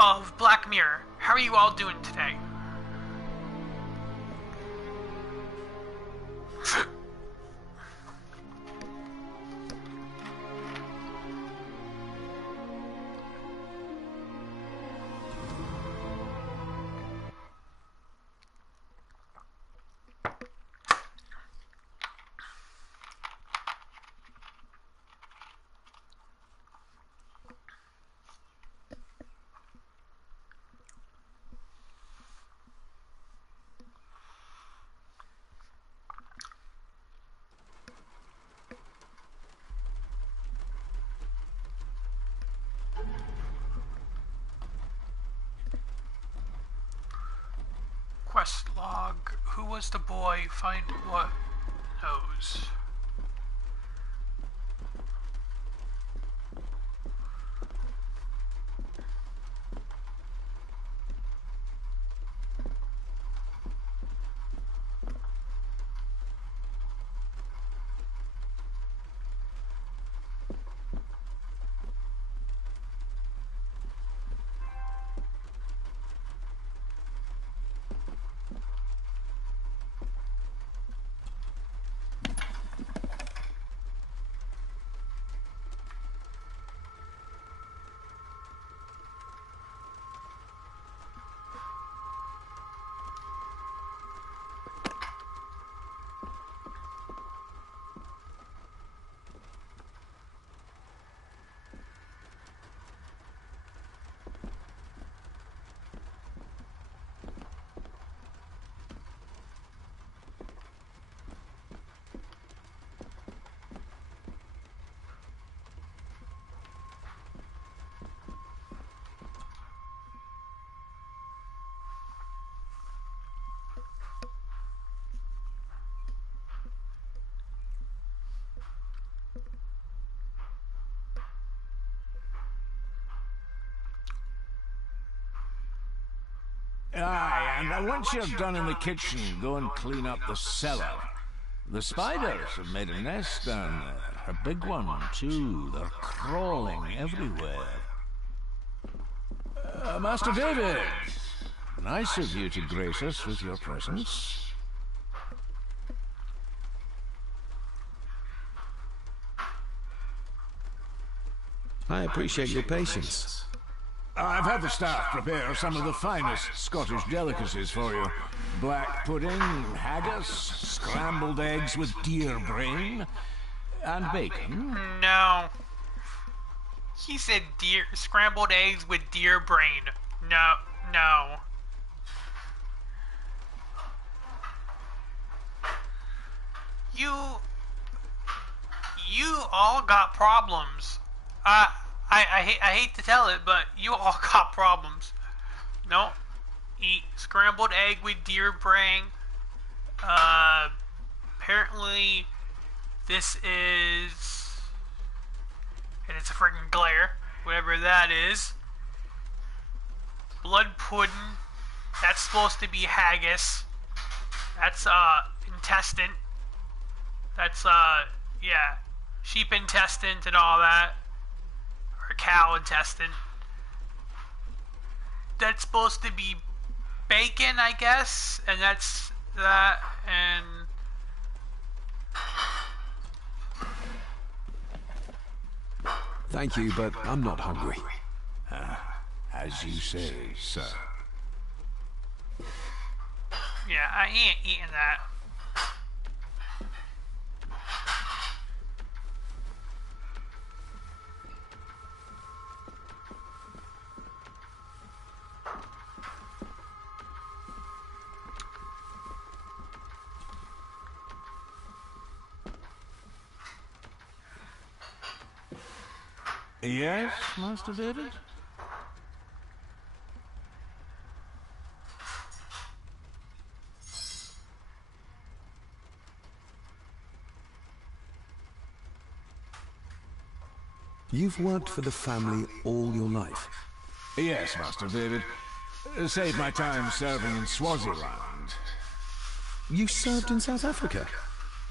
of Black Mirror. How are you all doing today? Quest log. Who was the boy? Find what knows. Aye, and once you're done in the kitchen, go and clean up the cellar. The spiders have made a nest down there. A big one, too. They're crawling everywhere. Master David, nice of you to grace us with your presence. I appreciate your patience. I've had the staff prepare some of the finest Scottish delicacies for you. Black pudding, haggis, scrambled eggs with deer brain, and bacon. No. He said scrambled eggs with deer brain. No, no. You all got problems. I hate to tell it, but you all got problems. Don't eat scrambled egg with deer brain. Apparently, this is... and it's a freaking glare, whatever that is. Blood pudding. That's supposed to be haggis. That's, intestine. That's, yeah, sheep intestines and all that. Or cow intestine. That's supposed to be bacon, I guess, and that's that, and... Thank you, but I'm not hungry. As you say, sir. Yeah, I ain't eating that. Yes, Master David? You've worked for the family all your life? Yes, Master David. Saved my time serving in Swaziland. You served in South Africa?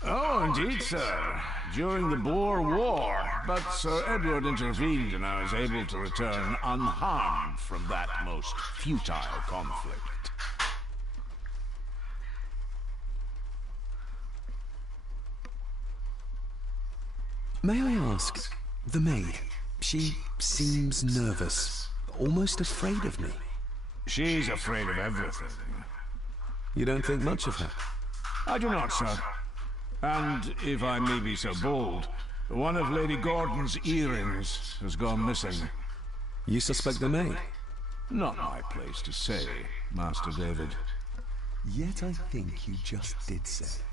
Oh, indeed, sir. During the Boer War, but Sir Edward intervened and I was able to return unharmed from that most futile conflict. May I ask, the maid, she seems nervous, almost afraid of me. She's afraid of everything. You don't think much of her? I do not, sir. And, if I may be so bold, one of Lady Gordon's earrings has gone missing. You suspect the maid? Not my place to say, Master David. Yet I think you just did say.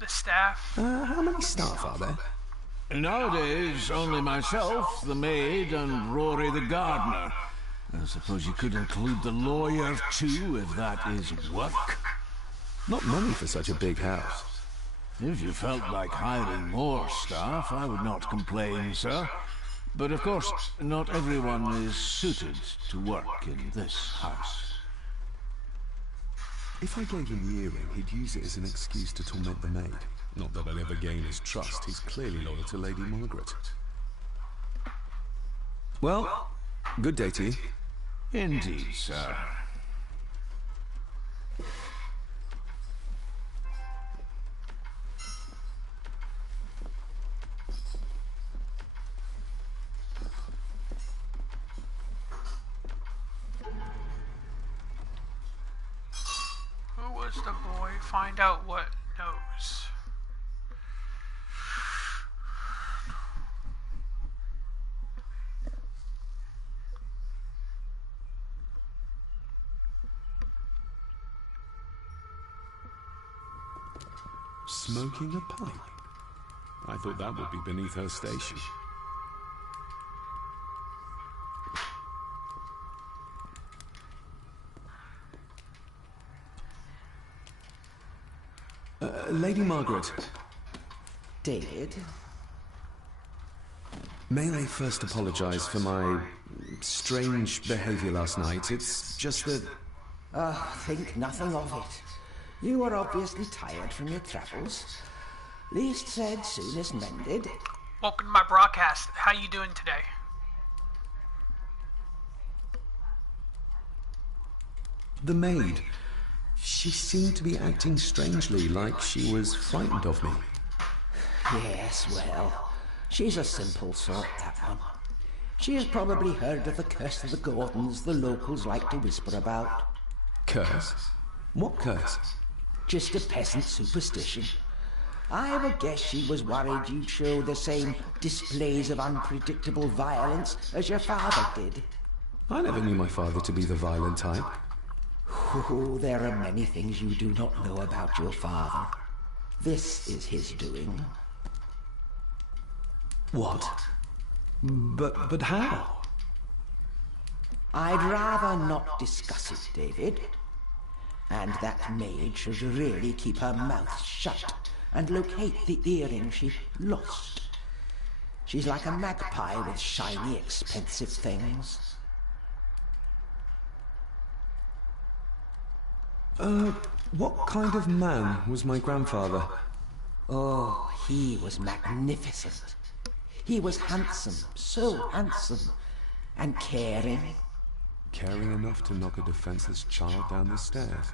The staff. How many staff are there? Nowadays, only myself, the maid, and Rory the gardener. I suppose you could include the lawyer, too, if that is work. Not money for such a big house. If you felt like hiring more staff, I would not complain, sir. But of course, not everyone is suited to work in this house. If I gave him the earring, he'd use it as an excuse to torment the maid. Not that I'd ever gain his trust. He's clearly loyal to Lady Margaret. Well, good day to you. Indeed, sir. Who was the boy? Find out what knows. Smoking a pipe? I thought that would be beneath her station. Lady Margaret. David? May I first apologize for my strange behavior last night? It's just that... Think nothing of it. You were obviously tired from your travels. Least said, soonest mended. Welcome to my broadcast. How you doing today? The maid. She seemed to be acting strangely, like she was frightened of me. Yes, well, she's a simple sort, that one. She has probably heard of the curse of the Gordons the locals like to whisper about. Curse? What curse? Just a peasant superstition. I would guess she was worried you'd show the same displays of unpredictable violence as your father did. I never knew my father to be the violent type. Oh, there are many things you do not know about your father. This is his doing. What? But how? I'd rather not discuss it, David. And that maid should really keep her mouth shut and locate the earring she lost. She's like a magpie with shiny, expensive things. What kind of man was my grandfather? Oh, he was magnificent. He was handsome, so handsome, and caring. Caring enough to knock a defenseless child down the stairs.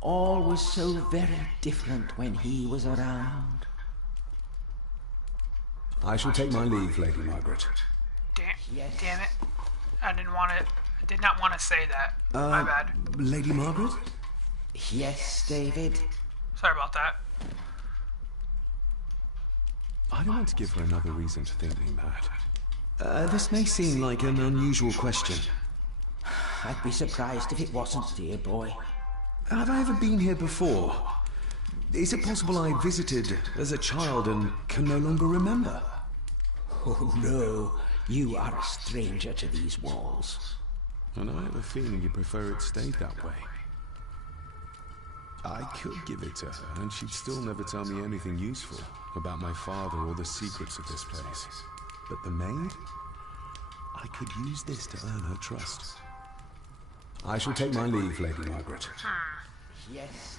All was so very different when he was around. I shall take my leave, Lady Margaret. Damn it. I did not want to say that. My bad. Lady Margaret? Yes, David? Sorry about that. I don't want to give her another reason to think me mad. This may seem like an unusual question. I'd be surprised if it wasn't, dear boy. Have I ever been here before? Is it possible I visited as a child and can no longer remember? Oh, no. You are a stranger to these walls. And I have a feeling you prefer it stayed that way. I could give it to her, and she'd still never tell me anything useful about my father or the secrets of this place. But the maid? I could use this to earn her trust. I shall take my leave, Lady Margaret. Yes,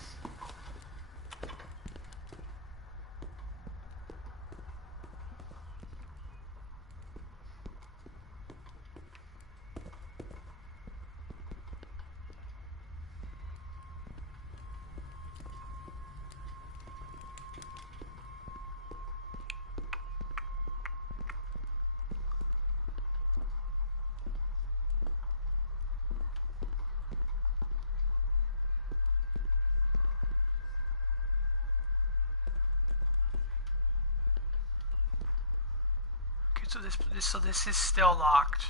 So this is still locked.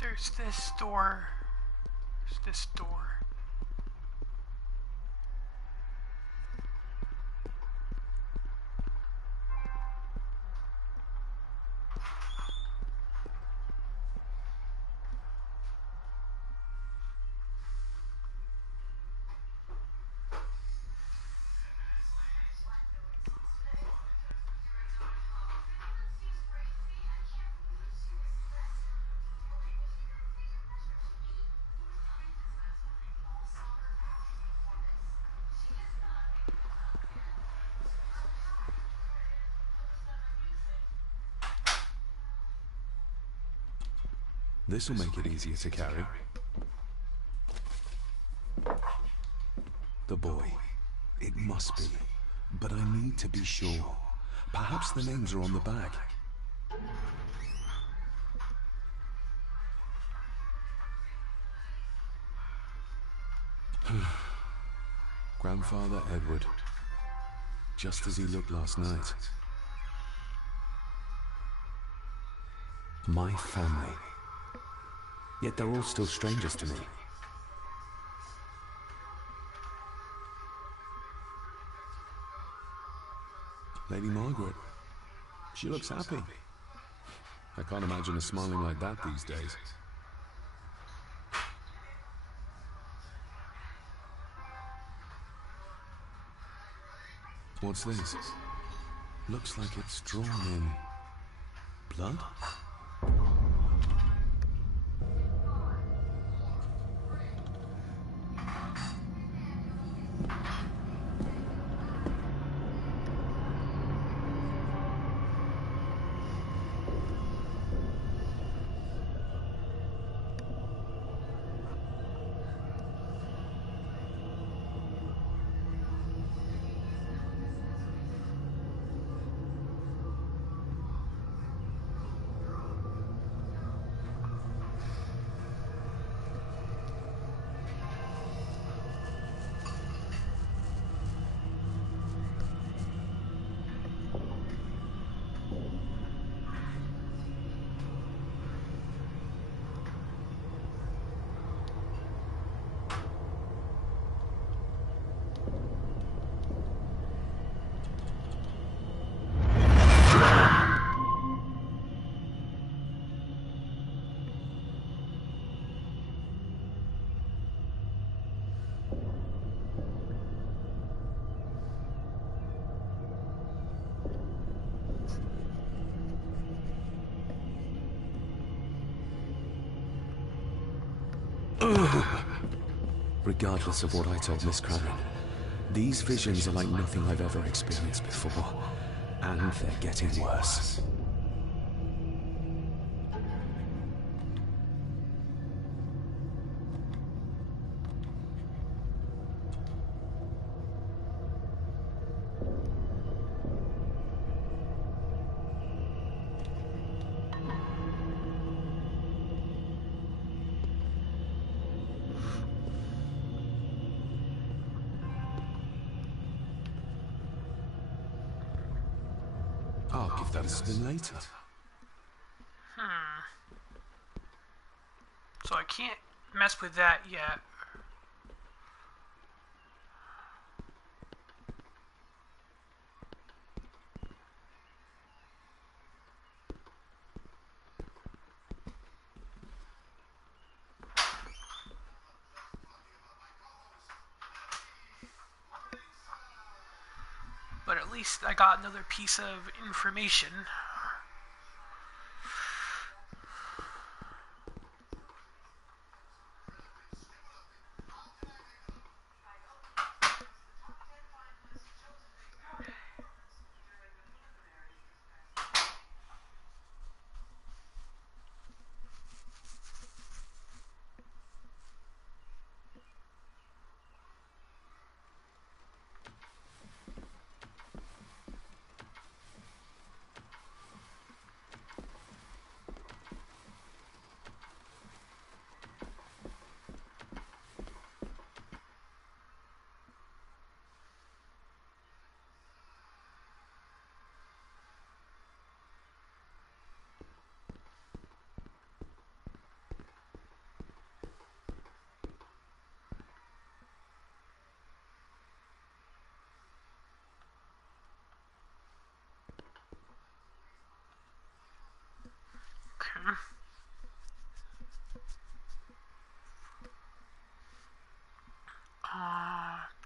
There's this door. There's this door. This'll make it easier to carry. The boy. It must be. But I need to be sure. Perhaps the names are on the back. Grandfather Edward. Just as he looked last night. My family. Yet they're all still strangers to me. Lady Margaret. She looks happy. I can't imagine her smiling like that these days. What's this? Looks like it's drawn in blood? Regardless of what I told Miss Crannan, these visions are like nothing I've ever experienced before, and they're getting worse. I'll give that a spin later. So I can't mess with that yet. But at least I got another piece of information.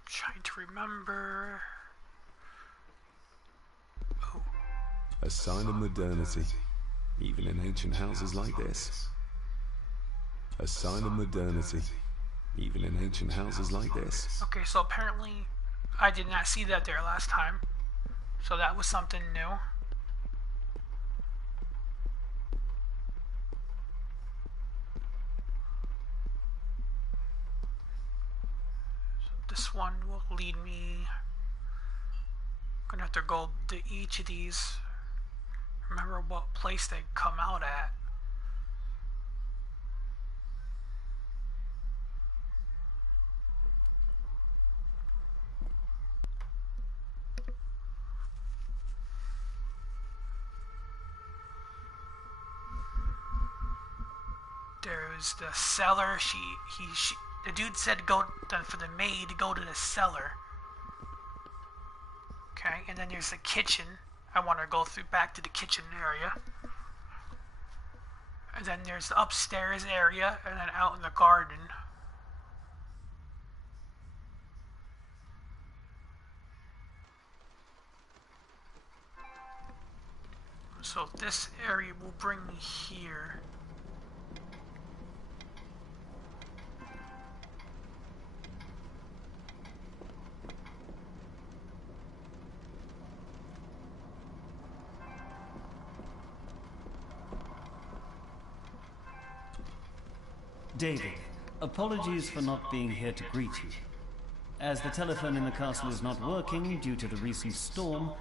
Trying to remember. Oh. A sign of modernity, even in ancient houses like this. A sign of modernity, even in ancient houses like this. Okay, so apparently I did not see that there last time. So that was something new. So this one will lead me. I'm gonna have to go to each of these. Remember what place they come out at. There's the cellar. The dude said for the maid to go to the cellar. Okay, and then there's the kitchen. I want to go back to the kitchen area. And then there's the upstairs area, and then out in the garden. So this area will bring me here. David, apologies for not being here to greet you. As the telephone in the castle is not working due to the recent storm,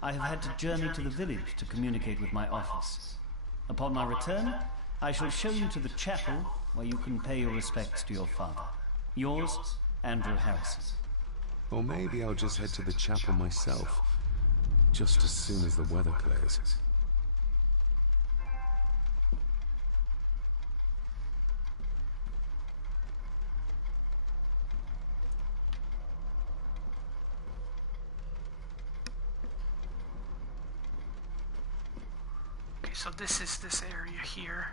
I have had to journey to the village to communicate with my office. Upon my return, I shall show you to the chapel where you can pay your respects to your father. Yours, Andrew Harrison. Or maybe I'll just head to the chapel myself, just as soon as the weather clears. So this is this area here.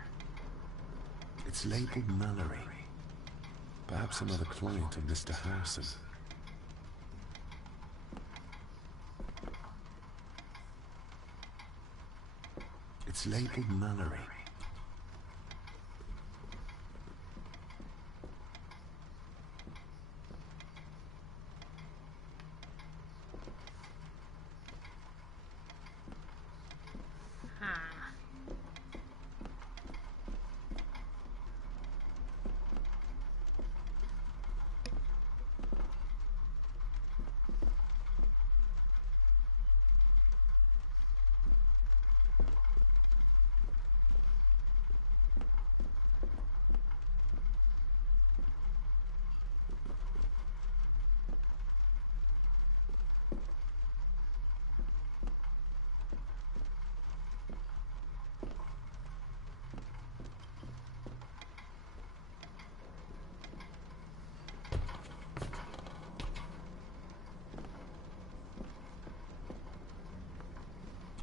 It's labeled Mallory. Perhaps another client of Mr. Harrison. It's labeled Mallory.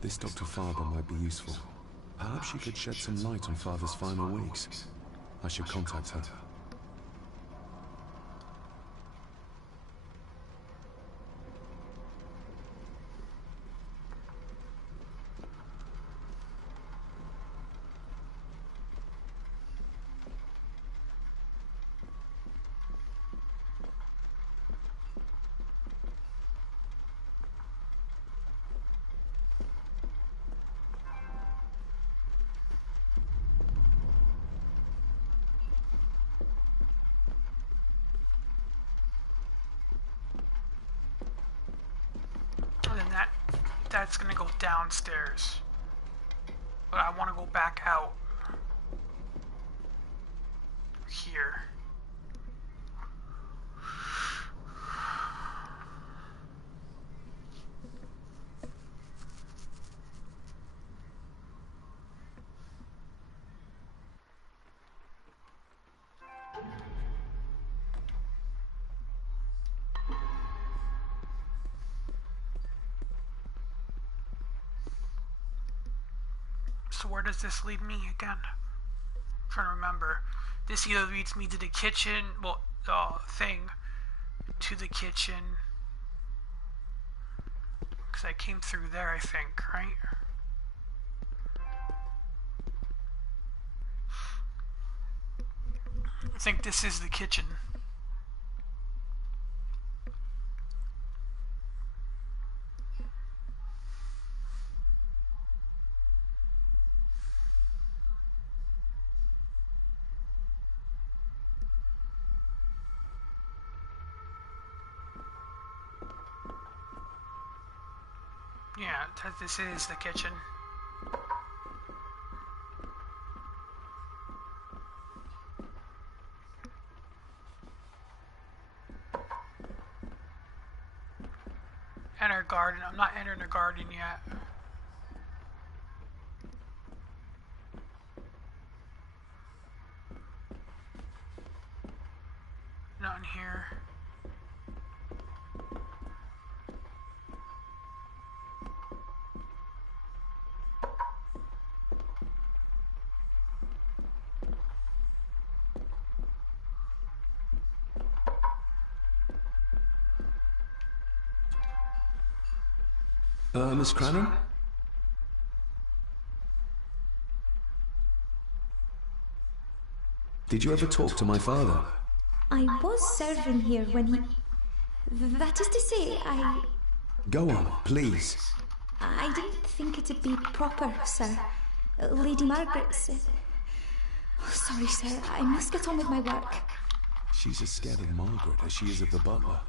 This Dr. Farber might be useful. Perhaps she could shed some light on Father's final weeks. I should contact her. That's gonna go downstairs. But I want to go back out here. So where does this lead me again? I'm trying to remember. This either leads me to the kitchen, well, thing, to the kitchen. Because I came through there, I think, right? I think this is the kitchen. Yeah, this is the kitchen. Enter garden. I'm not entering the garden yet. Not in here. Miss Crannon? Did you ever talk to my father? I was serving here when he... That is to say, Go on, please. I didn't think it'd be proper, sir. Lady Margaret said... Oh, sorry, sir. I must get on with my work. She's as scared of Margaret as she is of the butler.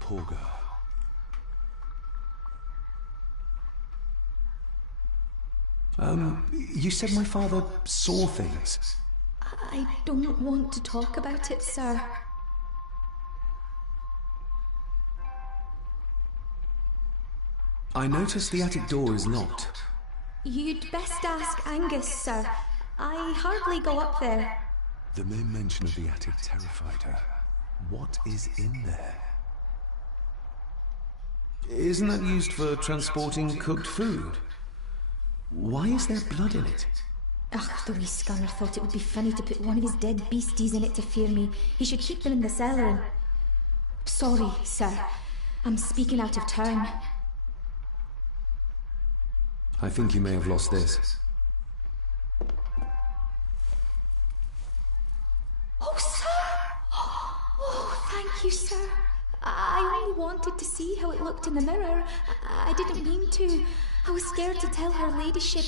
Poor girl. You said my father saw things. I don't want to talk about it, sir. I noticed the attic door is locked. You'd best ask Angus, sir. I hardly go up there. The mere mention of the attic terrified her. What is in there? Isn't that used for transporting cooked food? Why is there blood in it? Ugh, the wee scunner thought it would be funny to put one of his dead beasties in it to fear me. He should keep them in the cellar and... Sorry, sir. I'm speaking out of turn. I think you may have lost this. Oh, sir! Oh, thank you, sir. I only wanted to see how it looked in the mirror. I didn't mean to. I was scared to tell her ladyship.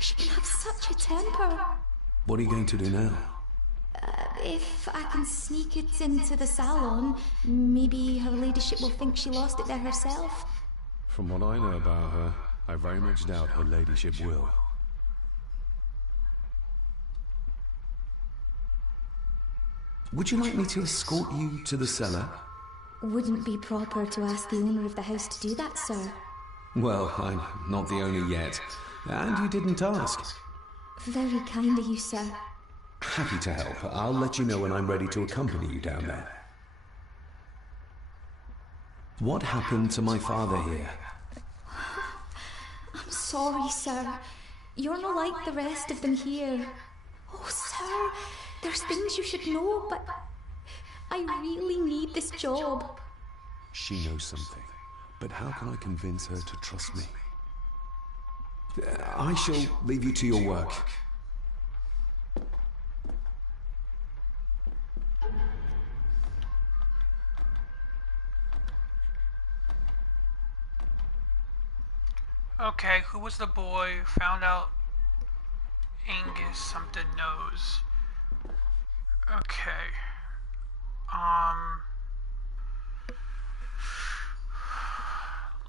She can have such a temper. What are you going to do now? If I can sneak it into the salon, maybe her ladyship will think she lost it there herself. From what I know about her, I very much doubt her ladyship will. Would you like me to escort you to the cellar? Wouldn't be proper to ask the owner of the house to do that, sir. Well, I'm not the owner yet, and you didn't ask. Very kind of you, sir. Happy to help. I'll let you know when I'm ready to accompany you down there. What happened to my father here? I'm sorry, sir. You're not like the rest of them here. Oh, sir, there's things you should know, but I really need this job. She knows something, but how can I convince her to trust me? I shall leave you to your work. Okay, who was the boy who found out Angus something knows? Okay.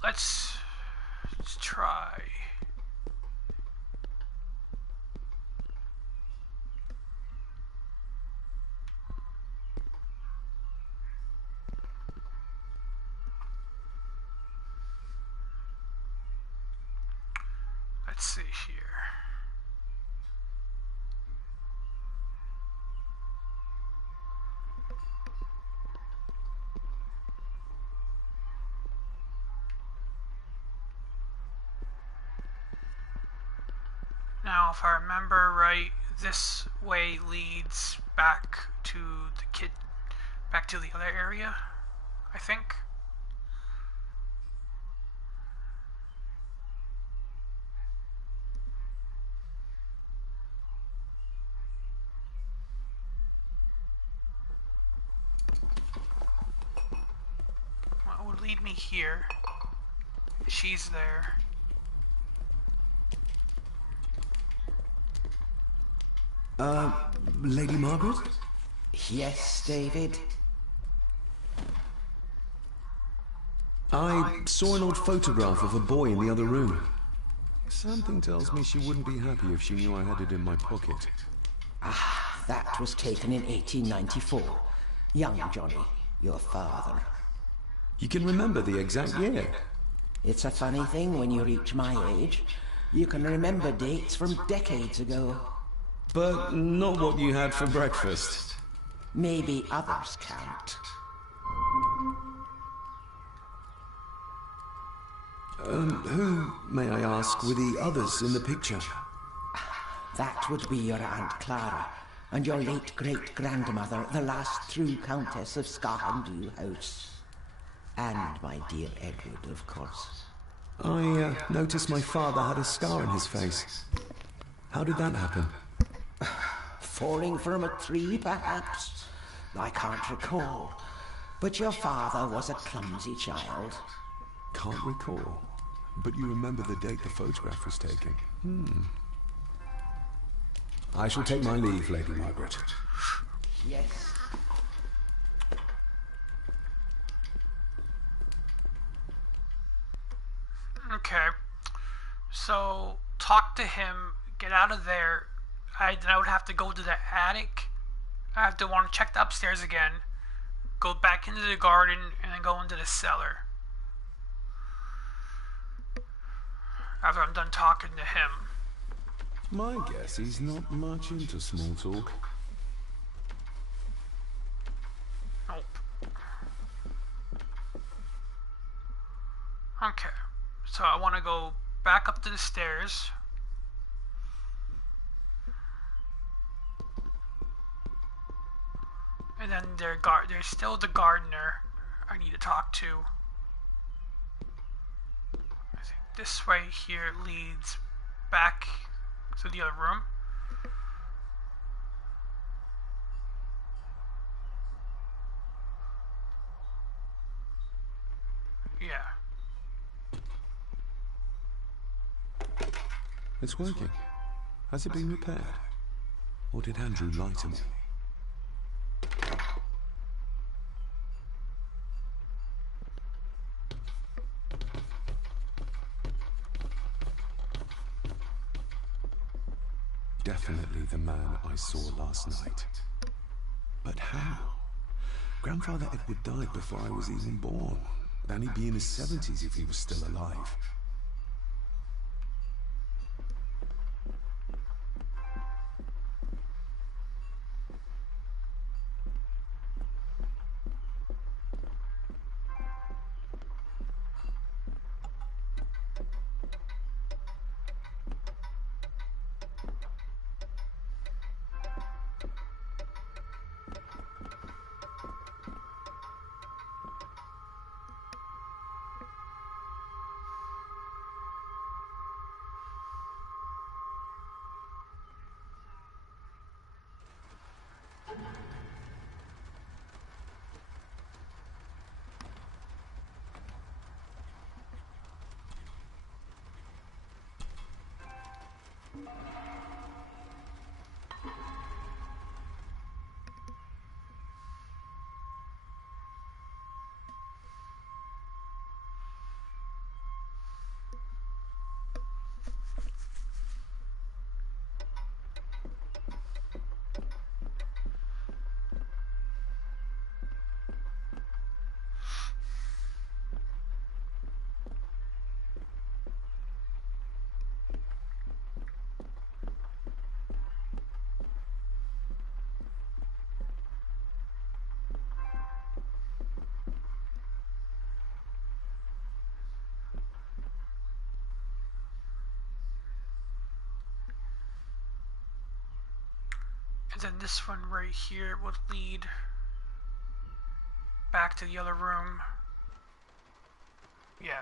Let's try. Let's see here. Now, if I remember right, this way leads back to back to the other area, I think. What would lead me here? She's there. Lady Margaret? Yes, David? I saw an old photograph of a boy in the other room. Something tells me she wouldn't be happy if she knew I had it in my pocket. Ah, that was taken in 1894. Young Johnny, your father. You can remember the exact year? It's a funny thing when you reach my age. You can remember dates from decades ago. But not what you had for breakfast. Maybe others can't. Who, may I ask, were the others in the picture? That would be your Aunt Clara, and your late great-grandmother, the last true Countess of Scarhandoo House. And my dear Edward, of course. I noticed my father had a scar on his face. How did that happen? Falling from a tree, perhaps? I can't recall. But your father was a clumsy child. Can't recall. But you remember the date the photograph was taken. I shall take my leave, Lady Margaret. Yes. Okay. So, talk to him, get out of there. Then I would have to go to the attic. I have to want to check the upstairs again. Go back into the garden, and then go into the cellar. After I'm done talking to him. My guess he's not much into small talk. Nope. Okay. So I want to go back up to the stairs. And then there's still the gardener I need to talk to. I think this way here leads back to the other room. Yeah. It's working. Has it been repaired? Or did Andrew lie to me? Definitely the man I saw last night. But how? Grandfather Edward died before I was even born. Then he'd be in his 70s if he was still alive. And then this one right here would lead back to the other room. Yeah.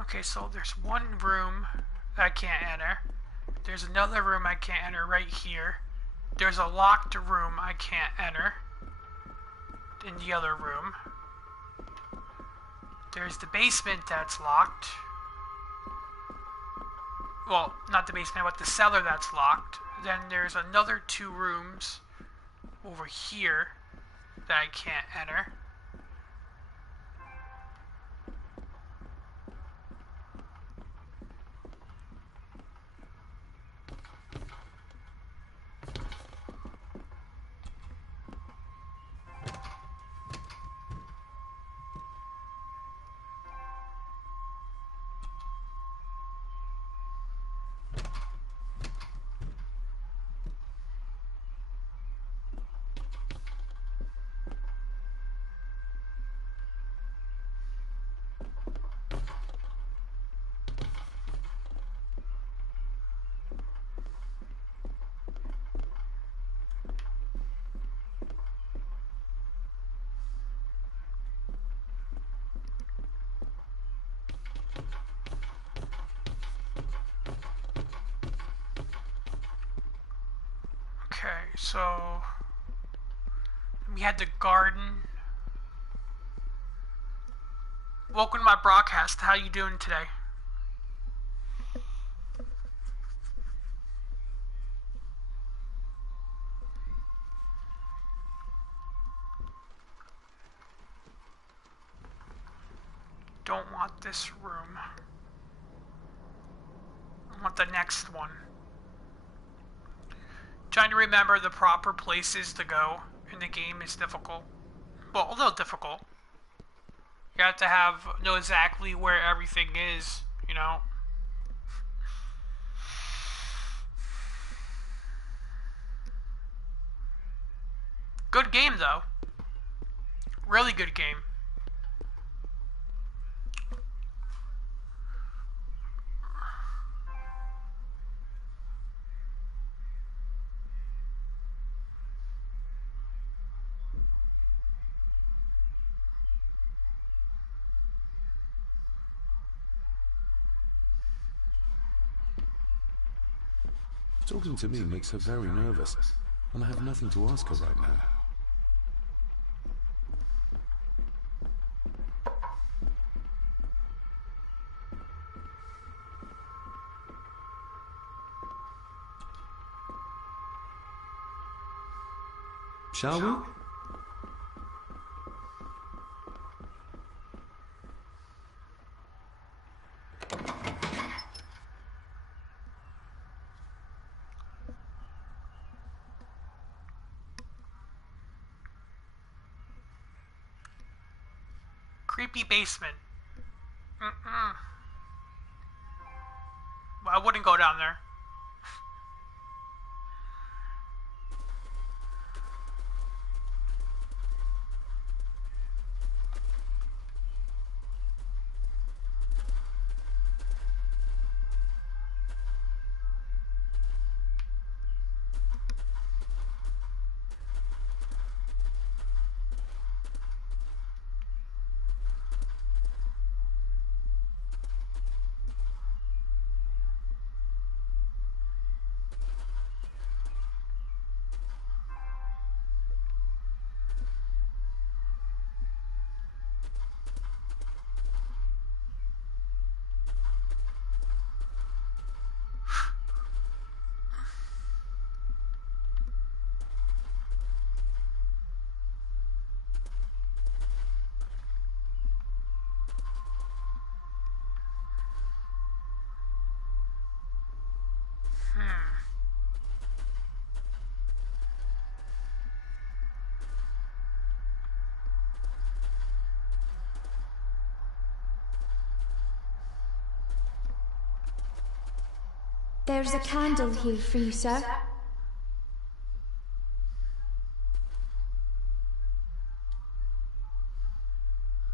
Okay, so there's one room I can't enter. There's another room I can't enter right here. There's a locked room I can't enter in the other room. There's the basement that's locked. Well, not the basement, but the cellar that's locked. Then there's another 2 rooms over here that I can't enter. Okay, so we had the garden. Welcome to my broadcast. How you doing today? Don't want this room. I want the next one. Trying to remember the proper places to go in the game is difficult. Well, a little difficult. You have to know exactly where everything is, you know. Good game though. Really good game. Talking to me makes her very nervous, and I have nothing to ask her right now. Shall we? Creepy basement. Well, I wouldn't go down there. There's a candle here for you, sir.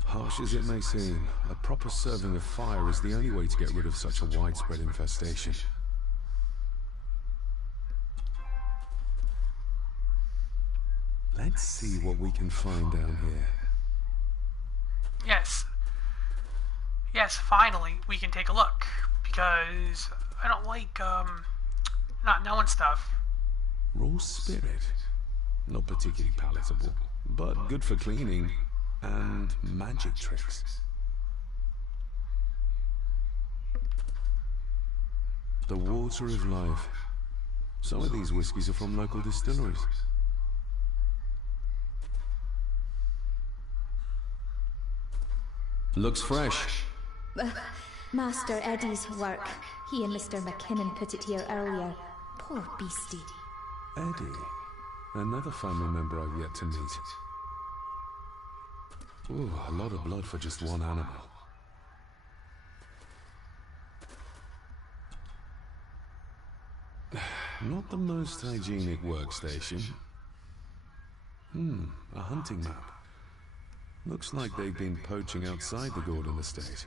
Harsh as it may seem, a proper serving of fire is the only way to get rid of such a widespread infestation. Let's see what we can find down here. Yes. Yes, finally, we can take a look. Because I don't like, not knowing stuff. Raw spirit. Not particularly palatable, but good for cleaning and magic tricks. The water of life. Some of these whiskies are from local distilleries. Looks fresh. Master Eddie's work. He and Mr. McKinnon put it here earlier. Poor beastie. Eddie. Another family member I've yet to meet. Ooh, a lot of blood for just one animal. Not the most hygienic workstation. A hunting map. Looks like they've been poaching outside the Gordon estate.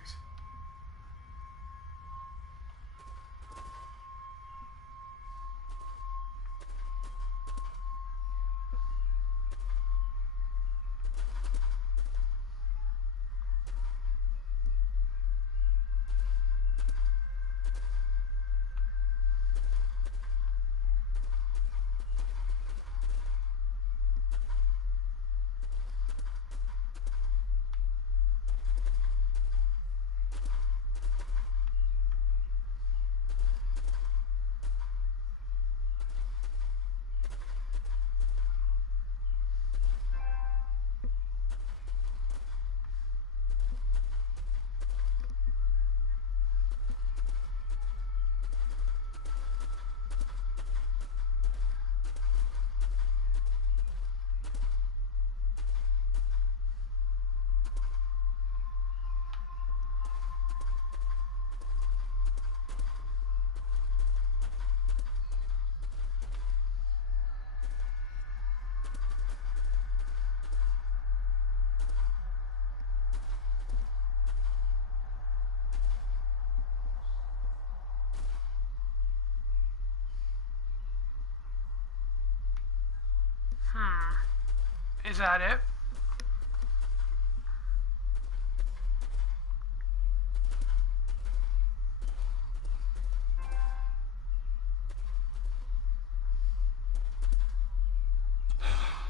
Is that it?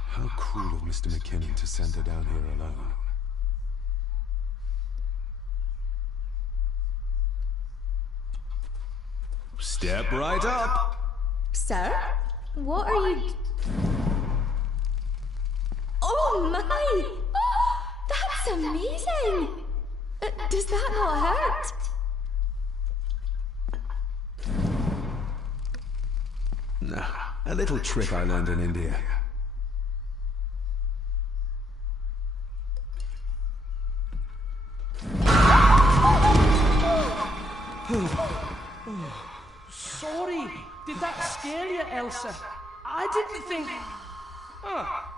How cruel of Mr. McKinnon to send her down here alone. Step right up! Sir? What are you... Oh my! That's amazing! Does that not hurt? No, a little trick I learned in India. Sorry, did that scare you, Elsa? I didn't think... Oh.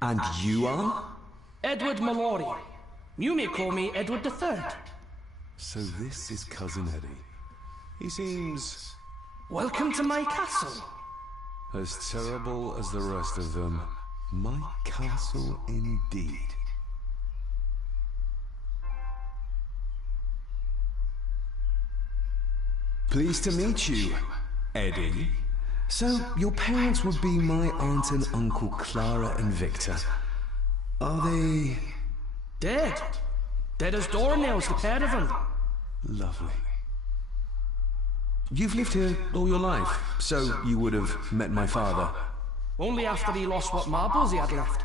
And you are? Edward Mallory. You may call me Edward III. So this is Cousin Eddie. He seems... Welcome to my castle. as terrible as the rest of them. My castle indeed. Pleased to meet you, Eddie. So, your parents would be my aunt and uncle Clara and Victor. Are they... Dead. Dead as doornails, the pair of them. Lovely. You've lived here all your life, so you would have met my father. Only after he lost what marbles he had left.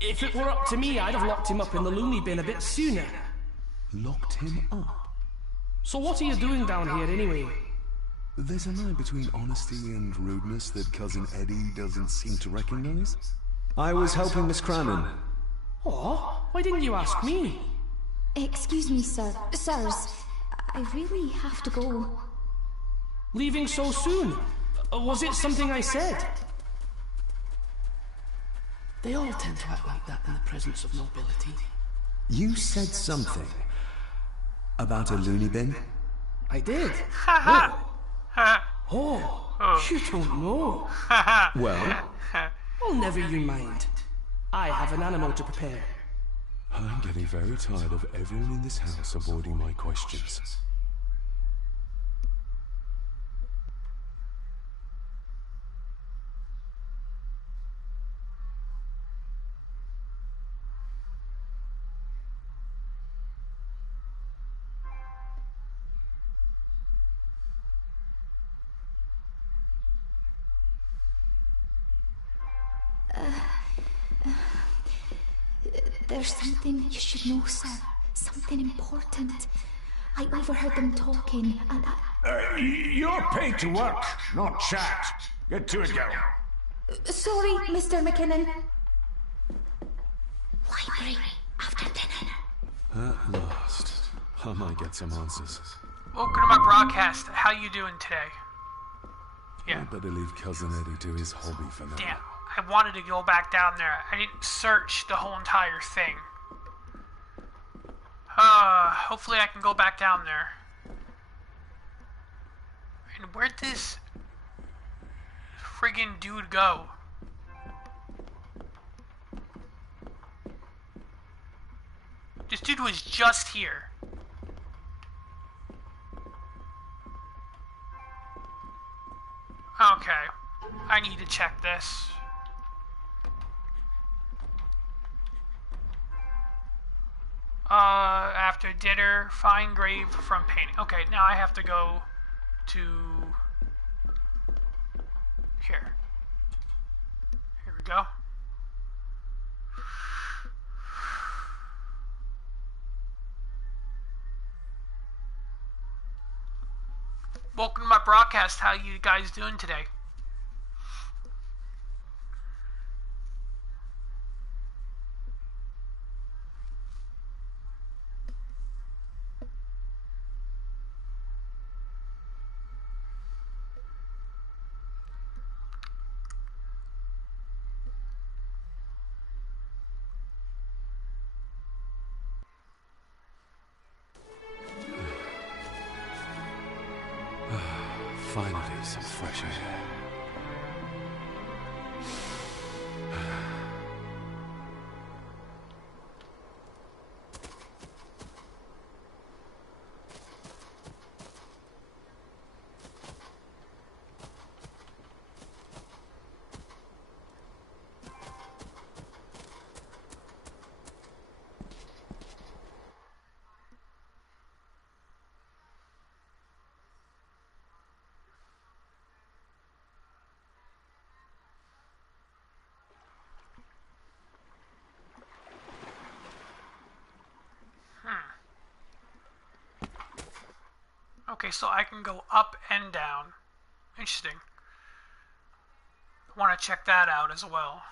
If it were up to me, I'd have locked him up in the loony bin a bit sooner. Locked him up? So what are you doing down here anyway? There's a line between honesty and rudeness that Cousin Eddie doesn't seem to recognize. I was helping Miss Cranon. Oh, why didn't you ask me? Excuse me, sir. Sirs, I really have to go. Leaving so soon? Was it something I said? They all tend to act like that in the presence of nobility. You said something about a loony bin? I did. Oh, you don't know. Well, Oh, never you mind. I have an animal to prepare. I'm getting very tired of everyone in this house avoiding my questions. There's something you should know, sir. Something important. I overheard them talking, and You're paid to work, not chat. Get to it, girl. Sorry, Mr. McKinnon. Library after dinner. At last, I might get some answers. Welcome to my broadcast. How you doing today? I Yeah. better leave Cousin Eddie to his hobby for now. Damn. I wanted to go back down there. I didn't search the whole entire thing. Hopefully I can go back down there. And where'd this friggin' dude go? This dude was just here. Okay. I need to check this. After dinner, find grave from painting. Okay, now I have to go to here. Here we go. Welcome to my broadcast. How you guys doing today? Finally, some fresh air. Okay, so I can go up and down. Interesting. I want to check that out as well.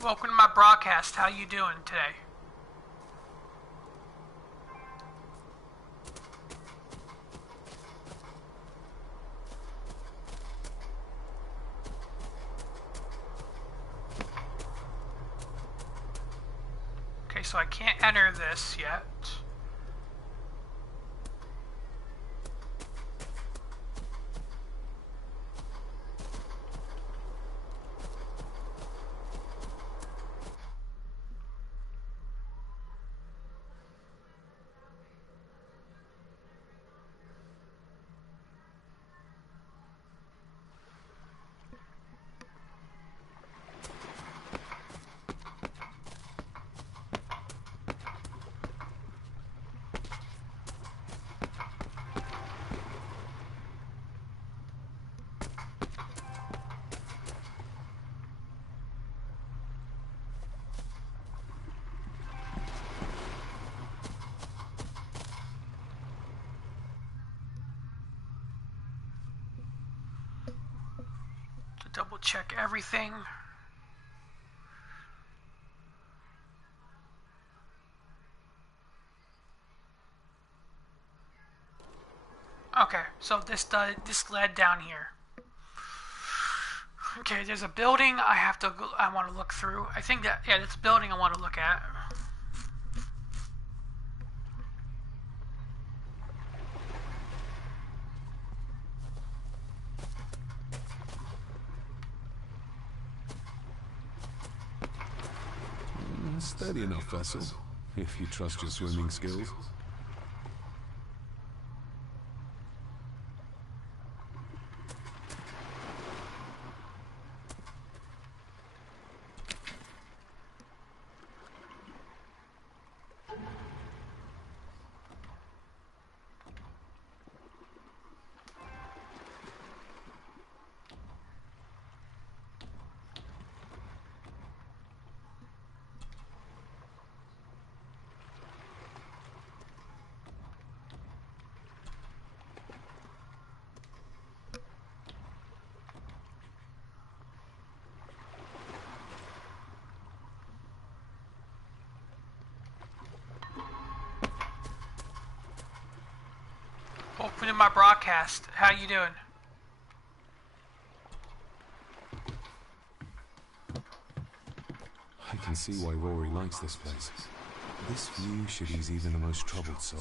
Welcome to my broadcast. How you doing today? Okay, so I can't enter this yet. check everything. Okay, so this led down here. Okay, there's a building I want to look through. I think that, yeah, this building I want to look at. Steady enough vessel, if you trust your swimming skills. Opening my broadcast. How you doing? I can see why Rory likes this place. This view should ease even the most troubled soul.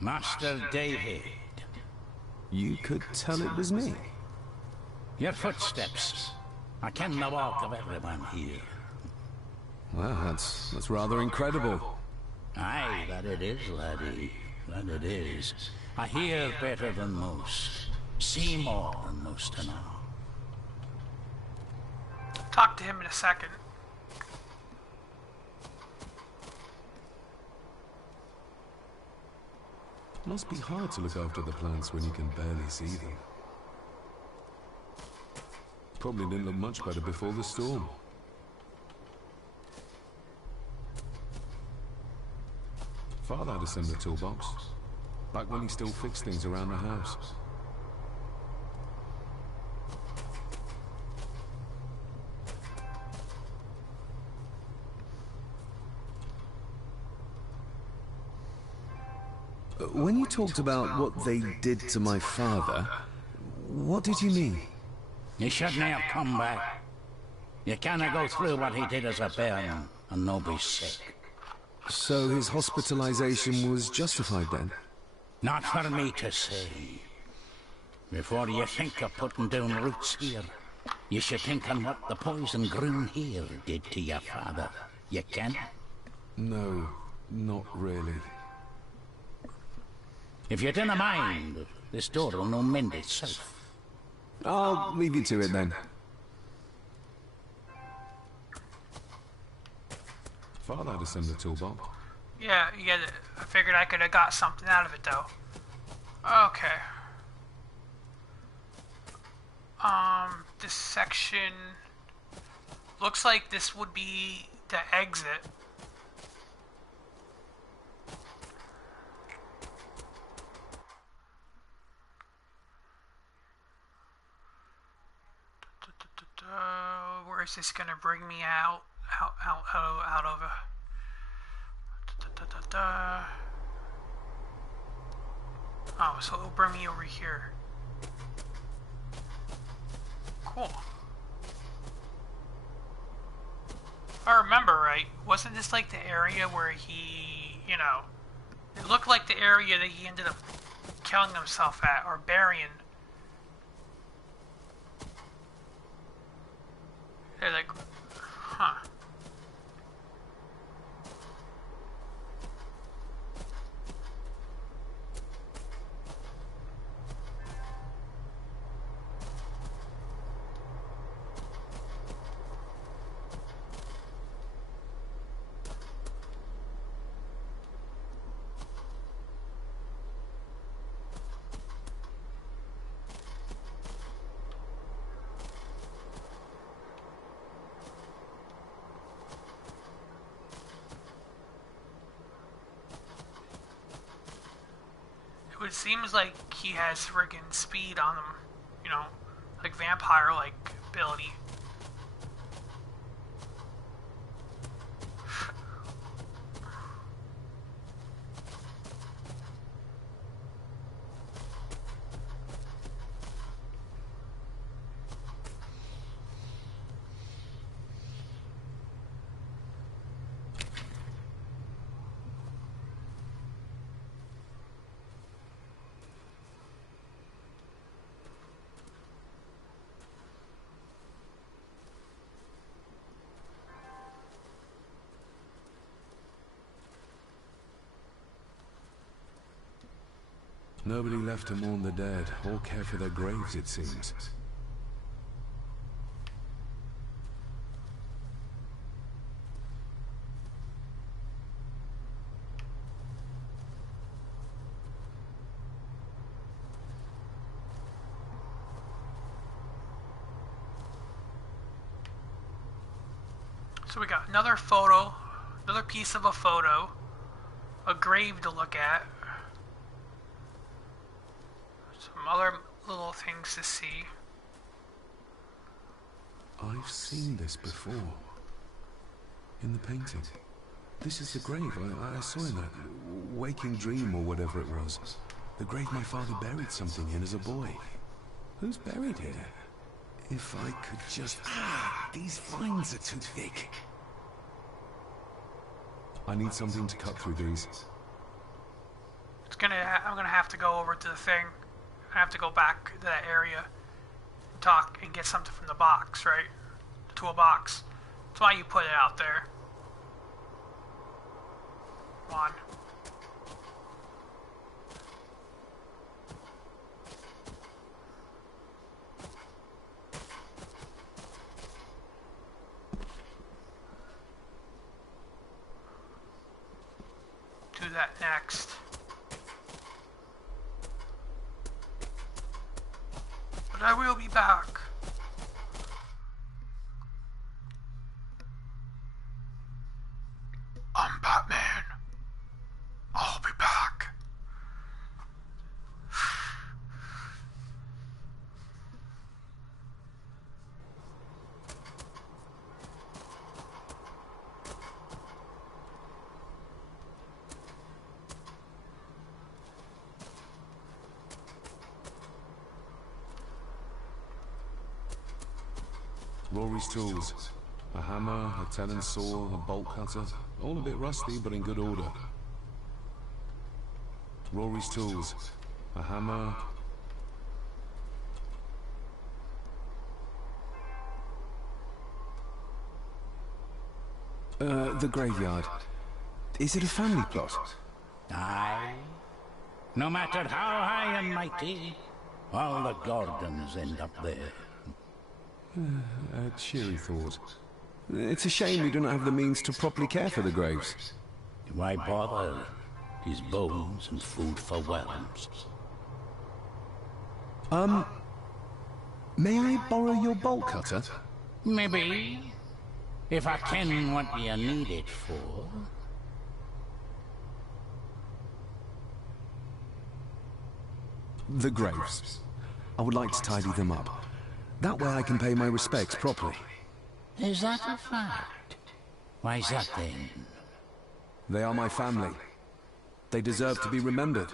Master David. You could tell it was me. Your footsteps. I ken the walk of everyone here. Well, that's rather incredible. Aye, that it is, laddie. That it is. I hear better than most. See more than most and all. Talk to him in a second. Must be hard to look after the plants when you can barely see them. Probably didn't look much better before the storm. Father had a similar toolbox, back when he still fixed things around the house. When you talked about what they did to my father, what did you mean? You shouldn't have come back. You cannot go through what he did as a bairn and no be sick. So his hospitalization was justified then? Not for me to say. Before you think of putting down roots here, you should think on what the poison grown here did to your father. You can? No, not really. If you didn't mind, this door will no mend itself. I'll leave you to it then. Father had a similar toolbox. Yeah, I figured I could have got something out of it though. Okay. This section looks like this would be the exit. is this gonna bring me out of a... Oh, so it'll bring me over here. Cool. If I remember right, wasn't this like the area where he, you know, it looked like the area that he ended up killing himself at, or burying. They're like, huh. It seems like he has friggin' speed on him, you know, like vampire-like ability. Nobody left to mourn the dead, or care for their graves, it seems. So we got another photo, another piece of a photo, a grave to look at, some other little things to see. I've seen this before. In the painting. This is the grave I saw in that waking dream or whatever it was. The grave my father buried something in as a boy. Who's buried here? If I could just... these vines are too thick. I need something to cut through these. I'm gonna have to go over to the thing. I have to go back to that area and talk and get something from the box, right? The toolbox. That's why you put it out there. Come on. Do that next. But I will be back. I'm Batman. I'll be back. Rory's tools. A hammer, a talon saw, a bolt cutter. All a bit rusty, but in good order. Rory's tools. A hammer... the graveyard. Is it a family plot? Aye. No matter how high and mighty, all the Gordons end up there. A cheery thought. It's a shame we don't have the means to properly care for the graves. Why bother? His bones and food for worms. May I borrow your bolt cutter? Maybe. If I ken what you need it for. The graves. I would like to tidy them up. That way I can pay my respects properly. Is that a fact? Why's that then? They are my family. They deserve to be remembered.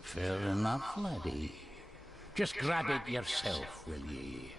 Fair enough, laddie. Just grab it yourself, will ye?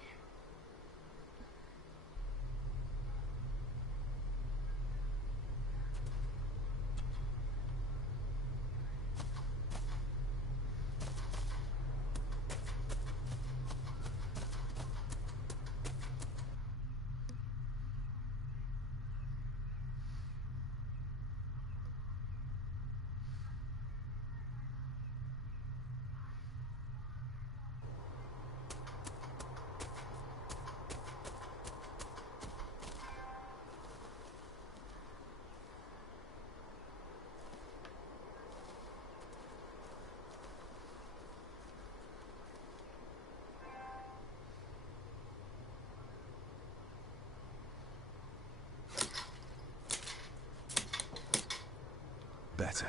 Better.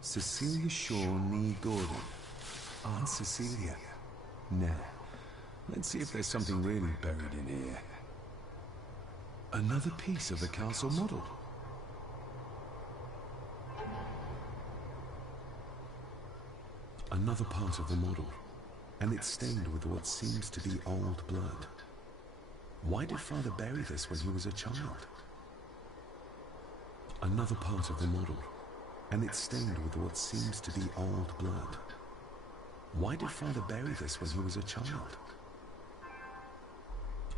Cecilia Shaw Nee Gordon. Aunt Cecilia. Nah. Let's see if there's something really buried in here. Another piece of the castle model. Another part of the model. And it's stained with what seems to be old blood. Why did Father bury this when he was a child? Another part of the model. And it's stained with what seems to be old blood. Why did Father bury this when he was a child?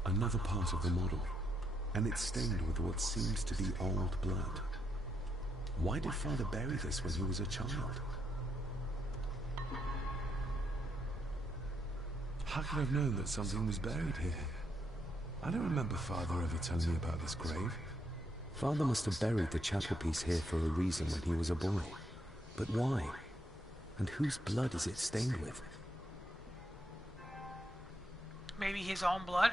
Another part of the model. And it's stained with what seems to be old blood. Why did Father bury this when he was a child? How could I have known that something was buried here? I don't remember Father ever telling me about this grave. Father must have buried the chapel piece here for a reason when he was a boy. But why? And whose blood is it stained with? Maybe his own blood?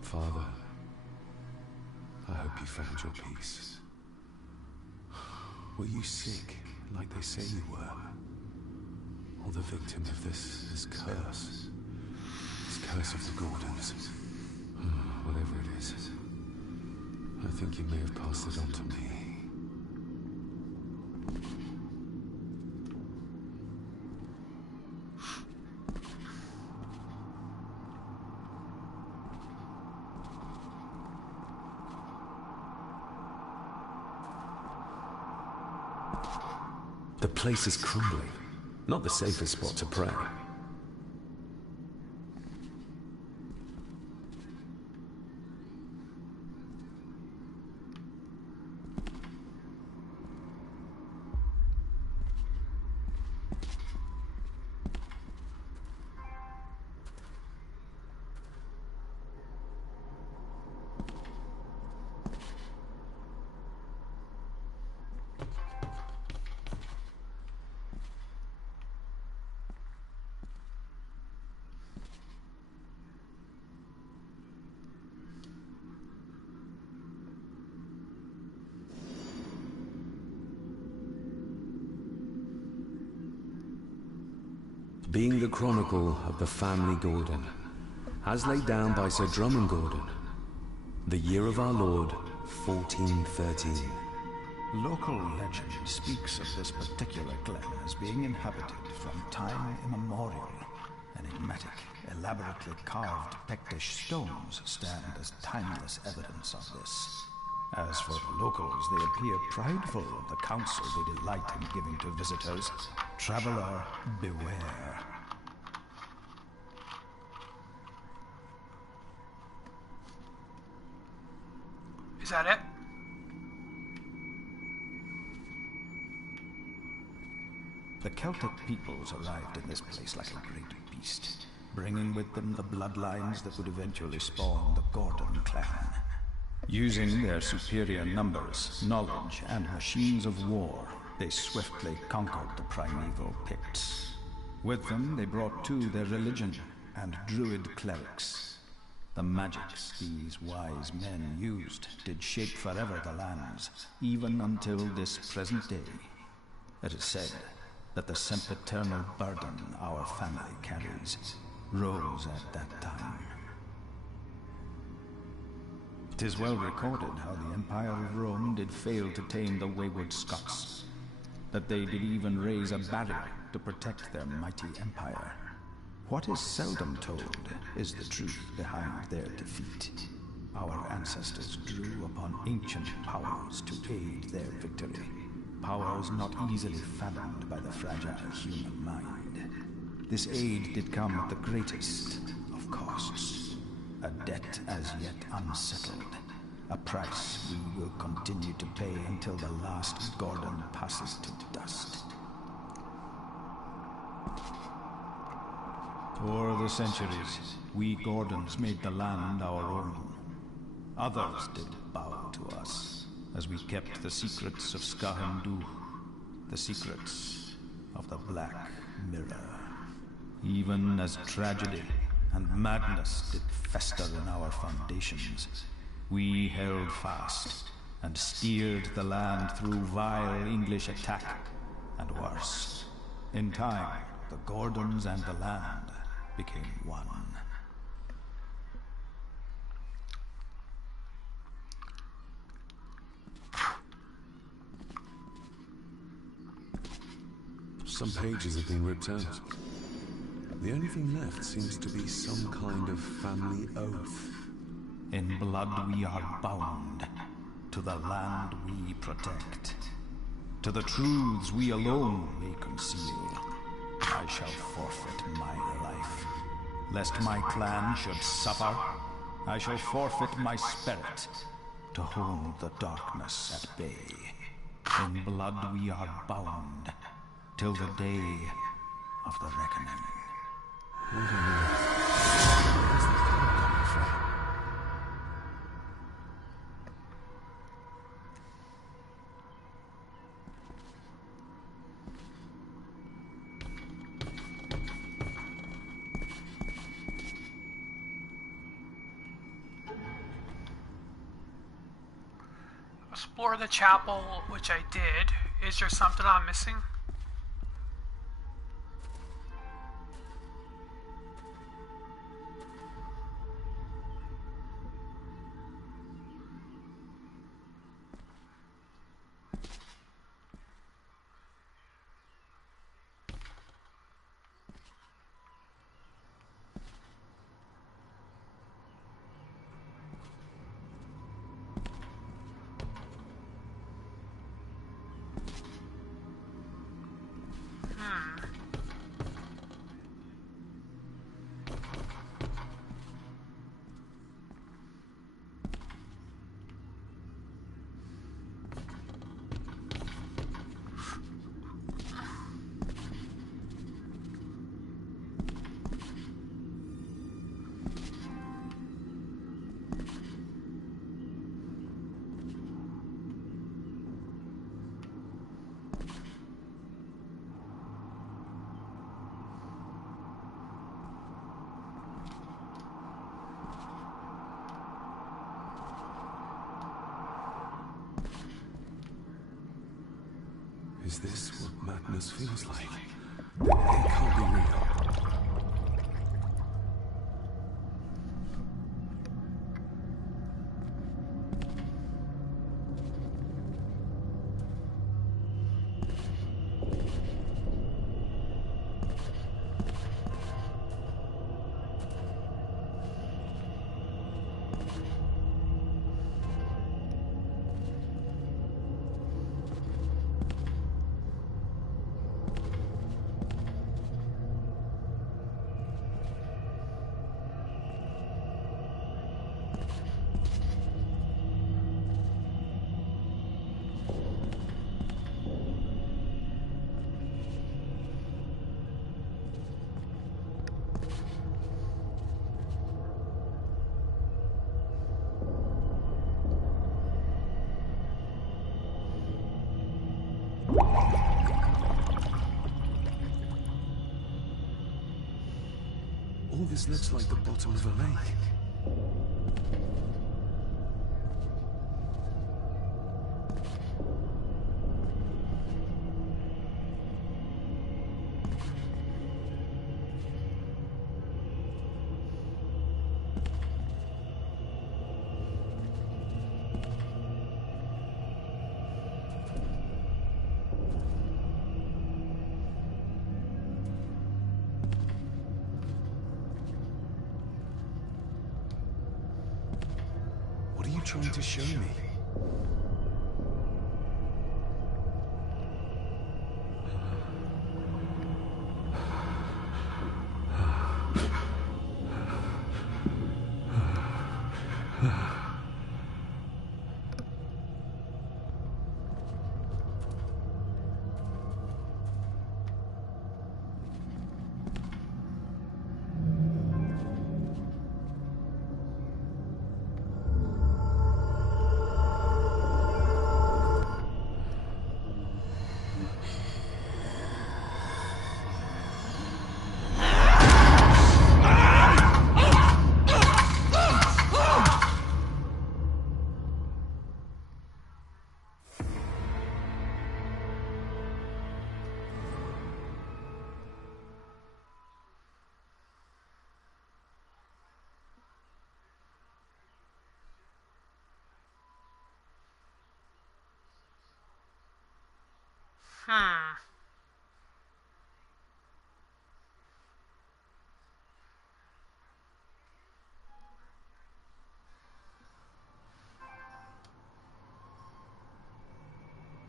Father, I hope you found your peace. Were you sick, like they say you were? Or the victim of this curse? This curse of the Gordons? Whatever it is, I think you may have passed it on to me. The place is crumbling. Not the safest spot to pray. Being the chronicle of the family Gordon, as laid down by Sir Drummond Gordon, the year of our Lord, 1413. Local legend speaks of this particular glen as being inhabited from time immemorial. Enigmatic, elaborately carved Pictish stones stand as timeless evidence of this. As for the locals, they appear prideful of the counsel they delight in giving to visitors. Traveler, beware. Is that it? The Celtic peoples arrived in this place like a great beast, bringing with them the bloodlines that would eventually spawn the Gordon clan. Using their superior numbers, knowledge, and machines of war, they swiftly conquered the primeval Picts. With them, they brought too their religion and druid clerics. The magics these wise men used did shape forever the lands, even until this present day. It is said that the sempiternal burden our family carries rose at that time. 'Tis well recorded how the Empire of Rome did fail to tame the wayward Scots, that they did even raise a barrier to protect their mighty empire. What is seldom told is the truth behind their defeat. Our ancestors drew upon ancient powers to aid their victory. Powers not easily fathomed by the fragile human mind. This aid did come at the greatest of costs. A debt as yet unsettled. A price we will continue to pay until the last Gordon passes to dust. For the centuries, we Gordons made the land our own. Others did bow to us, as we kept the secrets of Skahandu, the secrets of the Black Mirror. Even as tragedy and madness did fester in our foundations, we held fast and steered the land through vile English attack and worse. In time, the Gordons and the land became one. Some pages have been ripped out. The only thing left seems to be some kind of family oath. In blood we are bound to the land we protect. To the truths we alone may conceal. I shall forfeit my life. Lest my clan should suffer, I shall forfeit my spirit to hold the darkness at bay. In blood we are bound till the day of the reckoning. Where's the coming from? Explore the chapel, which I did. Is there something I'm missing? Is this what madness feels like? It can't be real. this looks like the bottom of a lake. What are you trying to show me?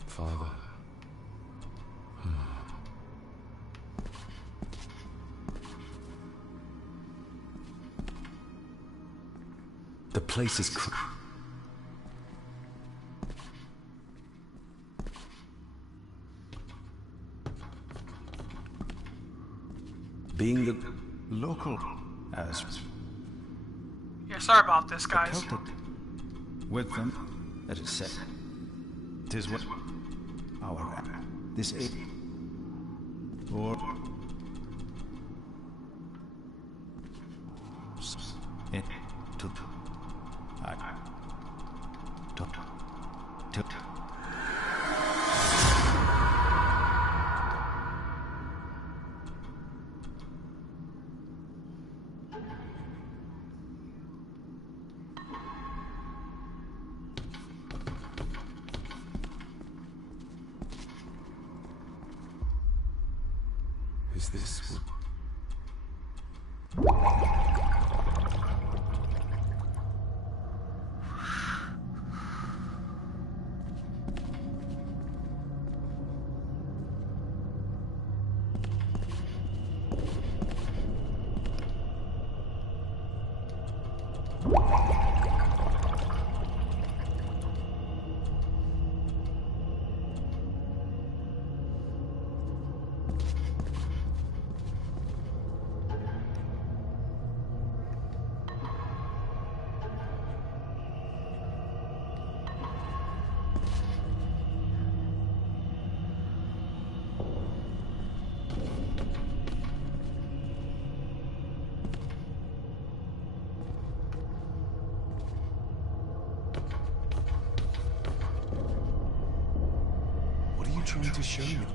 Father. The place is being the local as Yeah, sorry about this, guys. with them, that is said. 'Tis what our this aid or it to I to Is this what... What are you trying to show me?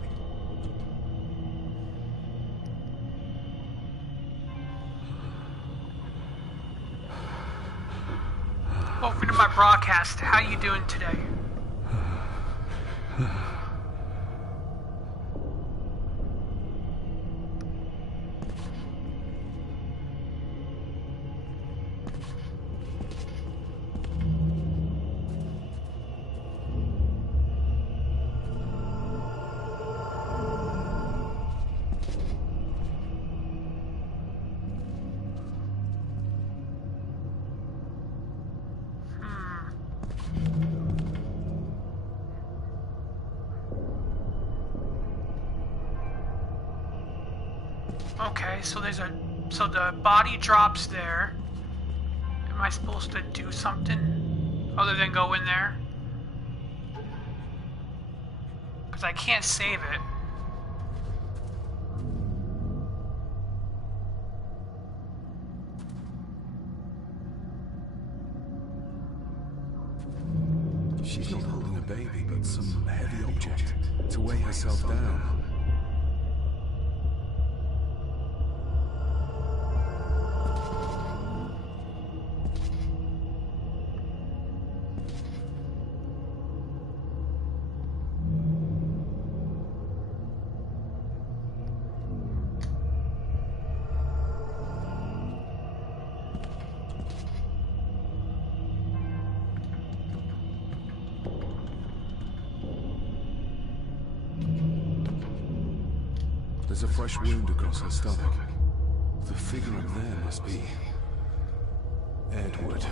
Welcome to my broadcast. How you doing today? Okay, so so the body drops there. Am I supposed to do something other than go in there? Because I can't save it. She's not holding a baby, but some heavy object to weigh herself down. There's a fresh wound across her stomach. The figure up there must be Edward.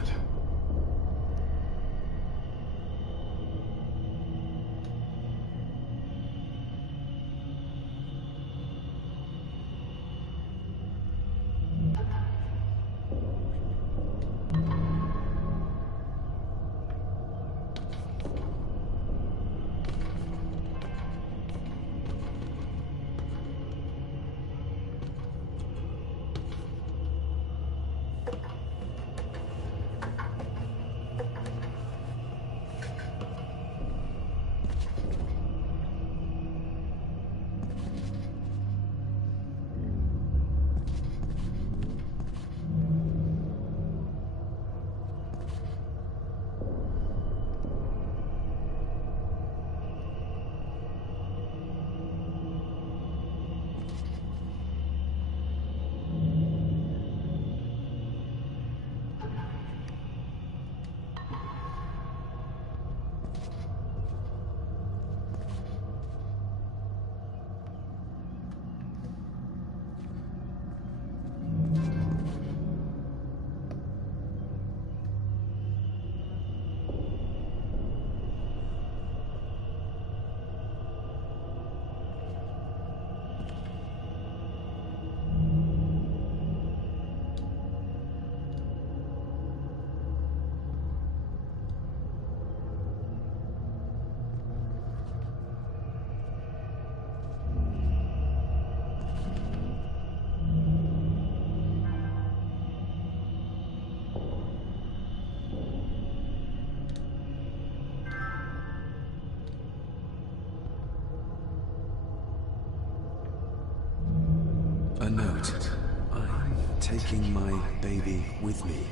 A note. I'm taking my baby with me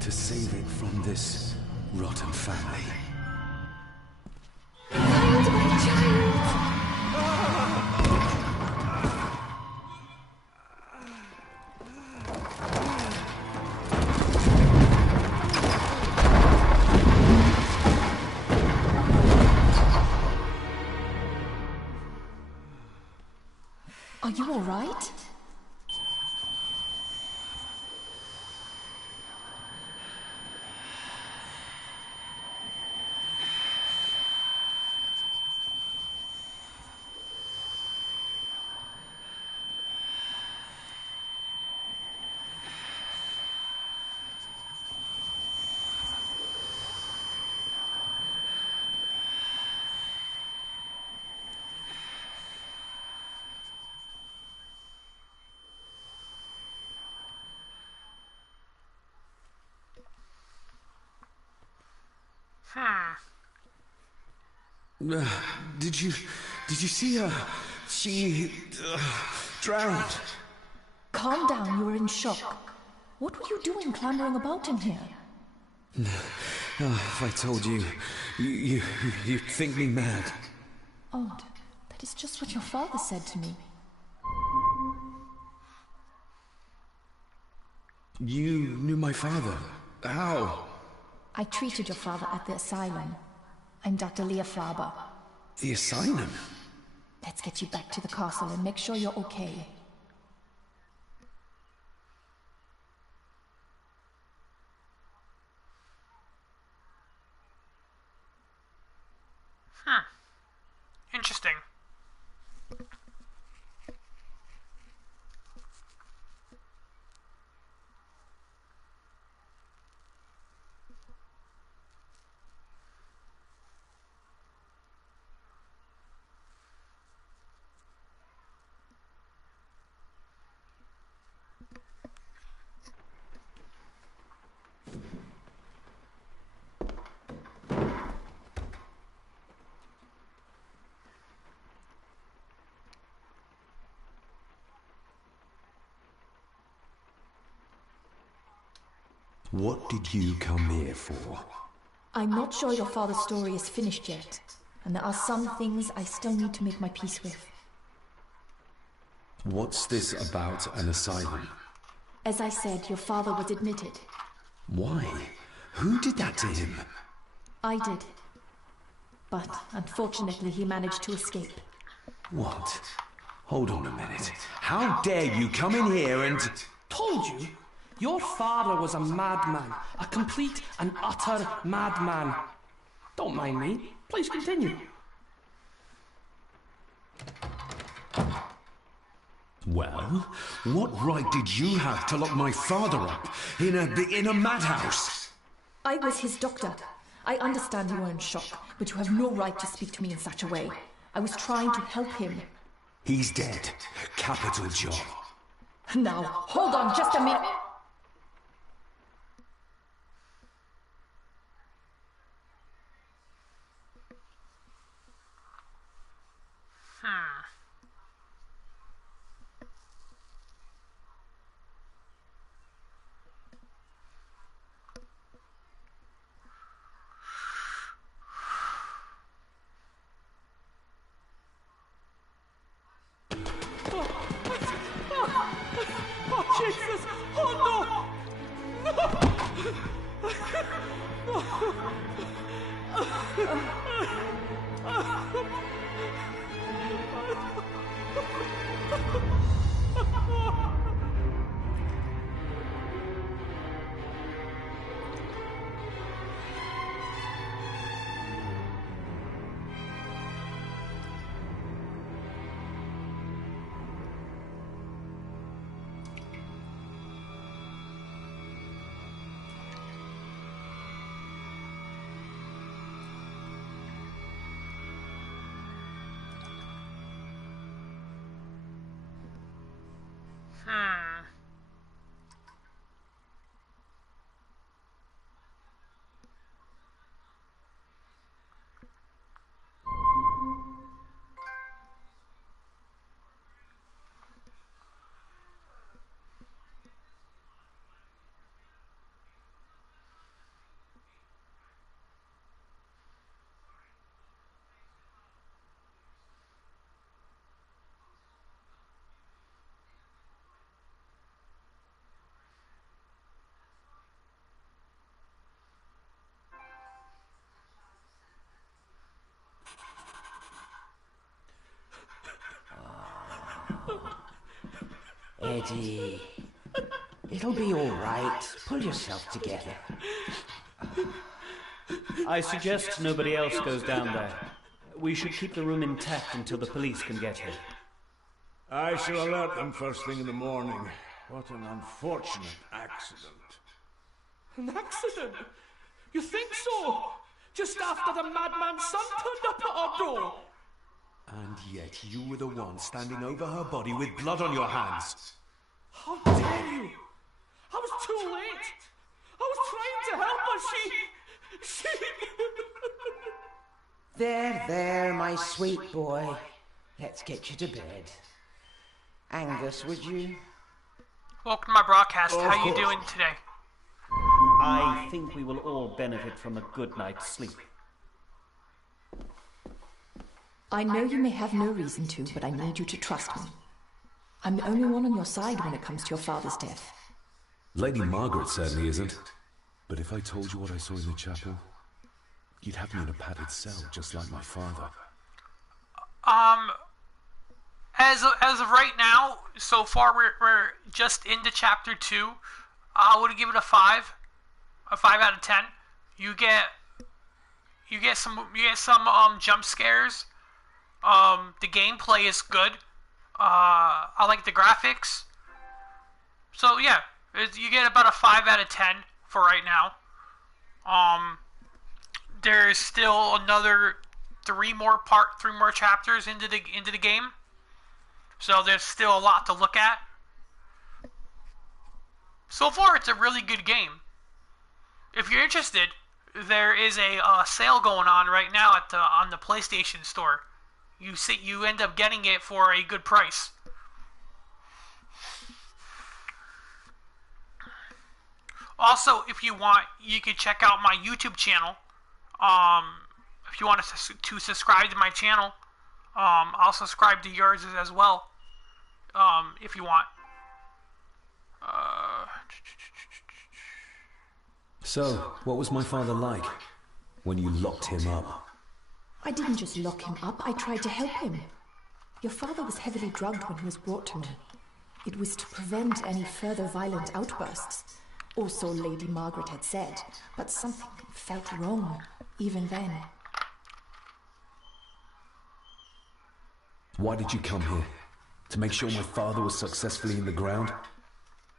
to save it from this rotten family. Find my child! Are you all right? Did you see her? She drowned. Calm down, you were in shock. What were you doing clambering about in here? If I told you, you'd think me mad. Odd. That is just what your father said to me. You knew my father? How? I treated your father at the asylum. I'm Dr. Leah Faber. The asylum? Let's get you back to the castle and make sure you're okay. Interesting. What did you come here for? I'm not sure your father's story is finished yet, and there are some things I still need to make my peace with. What's this about an asylum? As I said, your father was admitted. Why? Who did that to him? I did. But unfortunately, he managed to escape. What? Hold on a minute. How dare you come in here and... Told you? Your father was a madman. A complete and utter madman. Don't mind me. Please continue. Well, what right did you have to lock my father up in a madhouse? I was his doctor. I understand you are in shock, but you have no right to speak to me in such a way. I was trying to help him. He's dead. Capital job. Now, hold on just a minute. Oh, Jesus! Oh, no! Eddie, it'll be all right. Pull yourself together. I suggest nobody else goes down there. We should keep the room intact until the police can get here. I shall alert them first thing in the morning. What an unfortunate accident. An accident? You think so? Just after the madman's son turned up at our door. And yet you were the one standing over her body with blood on your hands. How dare you? I was too late. I was trying to help her. She... There, my sweet boy. Let's get you to bed. Angus, would you? Welcome to my broadcast. How you doing today? I think we will all benefit from a good night's sleep. I know you may have no reason to, but I need you to trust me. I'm the only one on your side when it comes to your father's death. Lady Margaret certainly isn't. But if I told you what I saw in the chapel, you'd have me in a padded cell, just like my father. As of right now, so far we're just into chapter 2. I would give it a 5 out of 10. You get some jump scares. The gameplay is good. I like the graphics. So yeah, you get about a 5 out of 10 for right now. There's still another 3 more chapters into the game. So there's still a lot to look at. So far, it's a really good game. If you're interested, there is a sale going on right now on the PlayStation Store. You end up getting it for a good price. Also, if you want, you can check out my YouTube channel. If you want to subscribe to my channel, I'll subscribe to yours as well. If you want. So, what was my father like when you locked him up? I didn't just lock him up, I tried to help him. Your father was heavily drugged when he was brought to me. It was to prevent any further violent outbursts. Or so Lady Margaret had said, but something felt wrong, even then. Why did you come here? To make sure my father was successfully in the ground?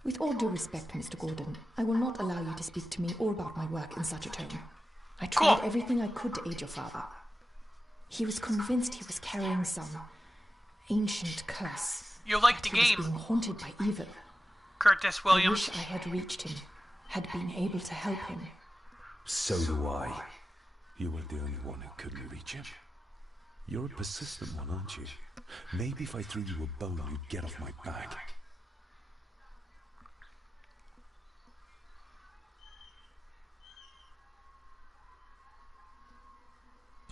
With all due respect, Mr. Gordon, I will not allow you to speak to me or about my work in such a tone. I tried everything I could to aid your father. He was convinced he was carrying some ancient curse. You like the game. He was being haunted by evil. Curtis Williams. I wish I had reached him, had been able to help him. So do I. You were the only one who couldn't reach him. You're a persistent one, aren't you? Maybe if I threw you a bone, you'd get off my back.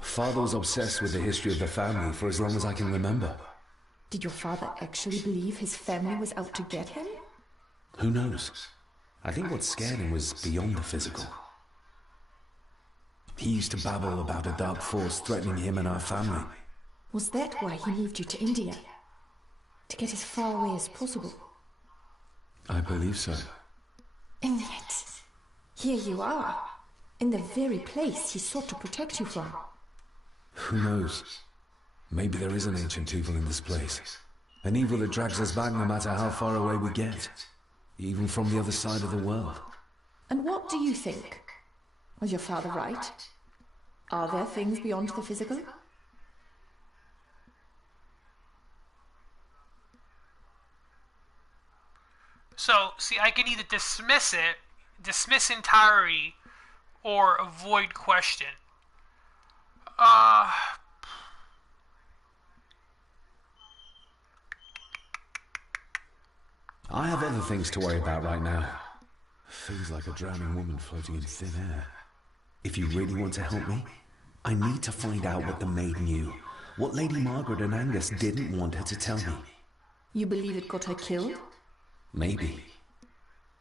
Father was obsessed with the history of the family for as long as I can remember. Did your father actually believe his family was out to get him? Who knows? I think what scared him was beyond the physical. He used to babble about a dark force threatening him and our family. Was that why he moved you to India? To get as far away as possible? I believe so. And yet, here you are, in the very place he sought to protect you from. Who knows? Maybe there is an ancient evil in this place. An evil that drags us back no matter how far away we get. Even from the other side of the world. And what do you think? Was your father right? Are there things beyond the physical? So, see, I can either dismiss entirety, or avoid question. I have other things to worry about right now. Things like a drowning woman floating in thin air. If you really want to help me, I need to find out what the maid knew. What Lady Margaret and Angus didn't want her to tell me. You believe it got her killed? Maybe.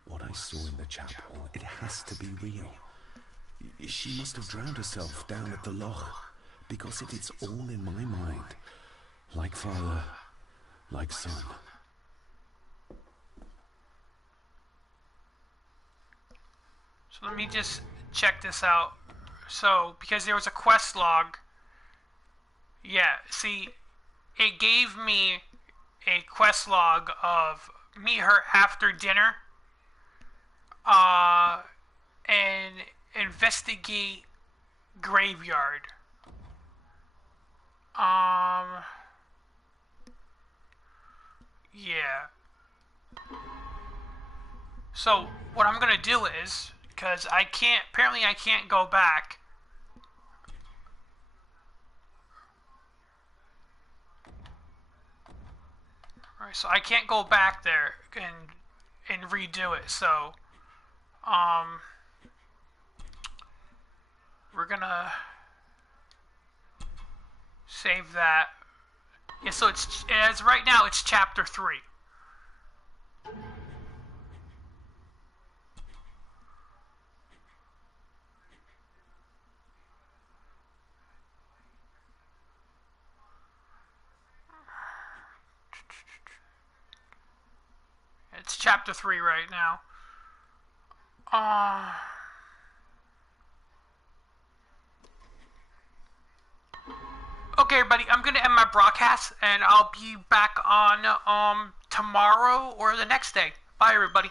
What I saw in the chapel, it has to be real. She must have drowned herself down at the loch. Because if it's all in my mind, like father, like son. So let me just check this out. So, because there was a quest log. Yeah, see, it gave me a quest log of meet her after dinner. And investigate graveyard. Yeah. So, what I'm gonna do is, because apparently I can't go back. Alright, so I can't go back there and redo it, so, we're gonna save that. Yeah, so as right now it's chapter 3. It's chapter 3 right now. Okay, everybody, I'm going to end my broadcast, and I'll be back on tomorrow or the next day. Bye, everybody.